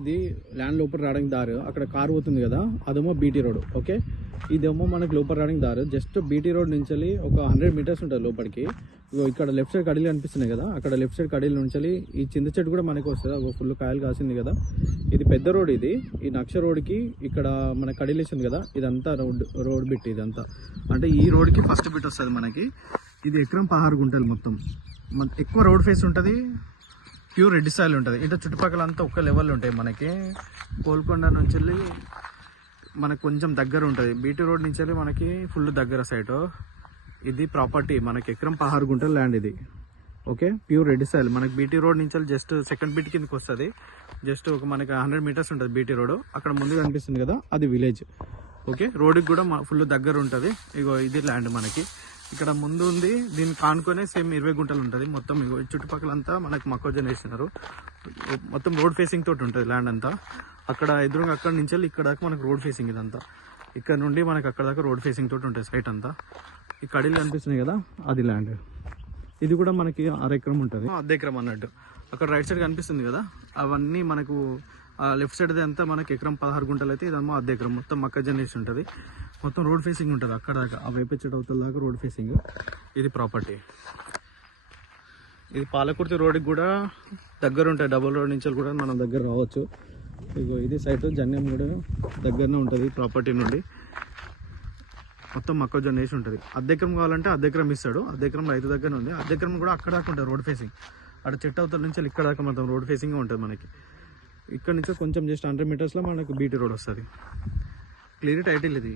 ఇది ల్యాండ్ లోపల రావడానికి దారి. అక్కడ కార్ పోతుంది కదా, అదేమో బీటీ రోడ్. ఓకే, ఇదేమో మనకి లోపల రావడానికి దారి. జస్ట్ బీటీ రోడ్ నుంచి ఒక 100 మీటర్స్ ఉంటుంది లోపలికి. ఇక్కడ లెఫ్ట్ సైడ్ కడీలు కనిపిస్తున్నాయి కదా, అక్కడ లెఫ్ట్ సైడ్ కడీల నుంచి ఈ చింత చెట్టు కూడా మనకి వస్తుంది. ఒక ఫుల్ కాయలు కాసింది కదా. ఇది పెద్ద రోడ్. ఇది ఈ నక్ష రోడ్కి ఇక్కడ మన కడీలు వేసింది కదా, ఇదంతా రోడ్ బిట్. ఇదంతా అంటే ఈ రోడ్కి ఫస్ట్ బిట్ వస్తుంది మనకి. ఇది ఎకరం 16 గుంటలు మొత్తం. ఎక్కువ రోడ్ ఫేస్ ఉంటుంది, ప్యూర్ రెడ్ సాయిల్ ఉంటుంది. ఇట్లా చుట్టుపక్కల అంతా ఒక్క లెవెల్ ఉంటాయి మనకి. కోల్కొండ నుంచి వెళ్ళి మనకు కొంచెం దగ్గర ఉంటుంది, బీటీ రోడ్ నుంచి వెళ్ళి మనకి ఫుల్ దగ్గర సైట్. ఇది ప్రాపర్టీ మనకి ఎకరం 16 గుంటల ల్యాండ్ ఇది. Okay, pure red soil. మనకి బీటీ రోడ్ నుంచి వెళ్ళి జస్ట్ సెకండ్ బిట్ కిందకి వస్తుంది. జస్ట్ ఒక మనకి 100 మీటర్స్ ఉంటుంది బీటీ రోడ్. అక్కడ ముందు కనిపిస్తుంది కదా, అది విలేజ్. ఓకే, రోడ్కి కూడా ఫుల్ దగ్గర ఉంటుంది. ఇగో ఇది ల్యాండ్ మనకి ఇక్కడ ముందు ఉంది. దీన్ని కానుకొనే సేమ్ 20 గుంటలు ఉంటుంది మొత్తం. ఇగో చుట్టుపక్కలంతా మనకి మొక్కజొన్న వేసినారు. మొత్తం రోడ్ ఫేసింగ్ తోటి ఉంటుంది ల్యాండ్ అంతా. అక్కడ ఎదురుగా అక్కడ నుంచి వెళ్ళి ఇక్కడ దాకా మనకు రోడ్ ఫేసింగ్. ఇదంతా ఇక్కడ నుండి మనకి అక్కడ దాకా రోడ్ ఫేసింగ్ తోటి ఉంటుంది సైట్ అంతా. ఈ కడీలు కనిపిస్తున్నాయి కదా, అది ల్యాండ్. ఇది కూడా మనకి 6 ఎకరం ఉంటుంది, అర్ధ ఎకరం అన్నట్టు. అక్కడ రైట్ సైడ్ కనిపిస్తుంది కదా, అవన్నీ మనకు లెఫ్ట్ సైడ్ అంతా మనకి ఎకరం 16 గుంటలు అయితే ఇదేమో అర్ధ ఎకరం మొత్తం మొక్కజొన్న వేసి ఉంటుంది. మొత్తం రోడ్ ఫేసింగ్ ఉంటుంది అక్కడ దాకా, ఆ వైపు చెట్టు అవతల దాకా రోడ్ ఫేసింగ్. ఇది ప్రాపర్టీ. ఇది పాలకుర్తి రోడ్కి కూడా దగ్గర ఉంటాయి. డబుల్ రోడ్ నుంచి కూడా మనం దగ్గర రావచ్చు. ఇగో ఇది సైట్ జన్యం కూడా దగ్గరనే ఉంటుంది ప్రాపర్టీ నుండి. మొత్తం మొక్కజొన్న వేసి ఉంటుంది. అర్ధ ఎకరం కావాలంటే అర్ధ ఎకరం ఇస్తాడు. అర్ధ ఎకరం రైతు దగ్గర ఉంది. అర్ధ ఎకరం కూడా అక్కడ దాకా ఉంటుంది రోడ్ ఫేసింగ్. అక్కడ చెట్టు అవతల నుంచి ఇక్కడ దాకా మొత్తం రోడ్ ఫేసింగ్ ఉంటుంది మనకి. ఇక్కడ నుంచి కొంచెం జస్ట్ 100 మీటర్స్లో మనకు బీటీ రోడ్ వస్తుంది. క్లియర్ టైటిల్ ఇది.